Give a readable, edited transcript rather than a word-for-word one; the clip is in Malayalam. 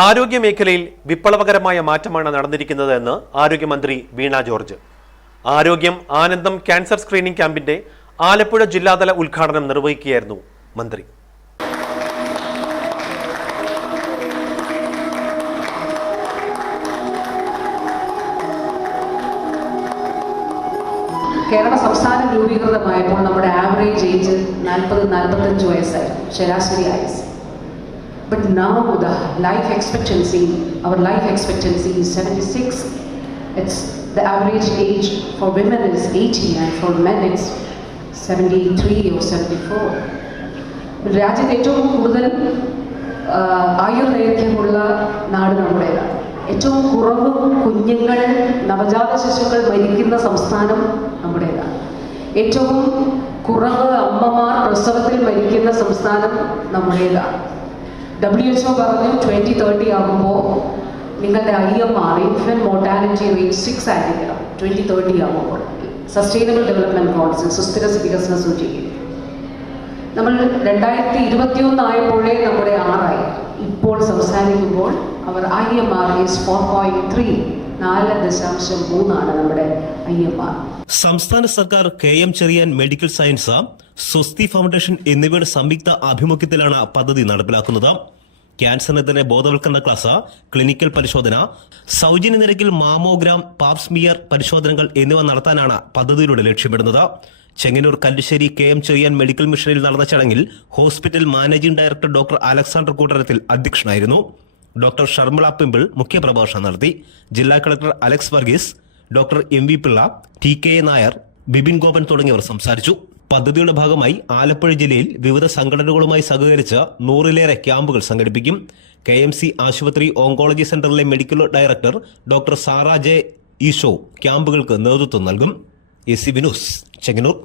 ആരോഗ്യമേഖലയിൽ വിപ്ലവകരമായ മാറ്റമാണ് നടന്നിരിക്കുന്നതെന്ന് ആരോഗ്യമന്ത്രി വീണ ജോർജ്. ആരോഗ്യം ആനന്ദം ക്യാൻസർ സ്ക്രീനിംഗ് ക്യാമ്പിന്റെ ആലപ്പുഴ ജില്ലാതല ഉദ്ഘാടനം നിർവഹിക്കുകയായിരുന്നു മന്ത്രി. കേരള സംസ്ഥാനം രൂപീകൃതമായപ്പോൾ നമ്മുടെ ആവറേജ് ഏജ് 40-45 വയസ്സായിരുന്നു, ശരാശരി ആയുസ്. But now the life expectancy, our life expectancy is 76. It's the average age for women is 80 and for men it's 73 or 74. രാജ്യത്ത് ഏറ്റവും കൂടുതൽ ആയുർദൈർഘ്യമുള്ള നാട് നമ്മുടേതാണ്. ഏറ്റവും കുറവ് കുഞ്ഞുങ്ങൾ, നവജാത ശിശുക്കൾ മരിക്കുന്ന സംസ്ഥാനം നമ്മുടേതാണ്. ഏറ്റവും കുറവ് അമ്മമാർ പ്രസവത്തിൽ മരിക്കുന്ന സംസ്ഥാനം നമ്മുടേതാണ്. WHO പറഞ്ഞു 2030 ആകുമ്പോൾ നിങ്ങളുടെ IMR, ഇൻഫന്റ് മോർട്ടാലിറ്റി റേറ്റ് 6 ആയിരിക്കണം 2030 ആകുമ്പോൾ. സസ്റ്റൈനബിൾ ഡെവലപ്മെന്റ് ഗോൾസ്, സുസ്ഥിര വികസന സൂചിക. നമ്മൾ 2021 ആയപ്പോഴേ നമ്മുടെ 6 ഇപ്പോൾ സംസാരിക്കുമ്പോൾ അവർ IMR is 4.3, 4.3 നമ്മുടെ IMR. സംസ്ഥാന സർക്കാർ KM ചെറിയാൻ മെഡിക്കൽ സയൻസ്, സ്വസ്തി ഫൗണ്ടേഷൻ എന്നിവയുടെ സംയുക്ത ആഭിമുഖ്യത്തിലാണ് പദ്ധതി നടപ്പിലാക്കുന്നത്. ക്യാൻസറിനെതിരെ ബോധവൽക്കരണ ക്ലാസ്, ക്ലിനിക്കൽ പരിശോധന, സൗജന്യ നിരക്കിൽ മാമോഗ്രാം, പാപ്സ്മിയർ പരിശോധനകൾ എന്നിവ നടത്താനാണ് പദ്ധതിയിലൂടെ ലക്ഷ്യമിടുന്നത്. ചെങ്ങന്നൂർ കല്ലുശ്ശേരി KM ചെറിയാൻ മെഡിക്കൽ മിഷനിൽ നടന്ന ചടങ്ങിൽ hospital managing director doctor Alexander Koottarathil അധ്യക്ഷനായിരുന്നു. ഡോക്ടർ ഷർമിള പിമ്പിൾ മുഖ്യപ്രഭാഷണം നടത്തി. ജില്ലാ collector Alex Varghese, doctor MV Pillai, TK Nair, Bipin Gopan തുടങ്ങിയവർ സംസാരിച്ചു. പദ്ധതിയുടെ ഭാഗമായി ആലപ്പുഴ ജില്ലയിൽ വിവിധ സംഘടനകളുമായി സഹകരിച്ച് 100-ലേറെ ക്യാമ്പുകൾ സംഘടിപ്പിക്കും. KMC ആശുപത്രി ഓങ്കോളജി സെന്ററിലെ medical director doctor Sara J Easo ക്യാമ്പുകൾക്ക് നേതൃത്വം നൽകും. SCB news, Chengannur.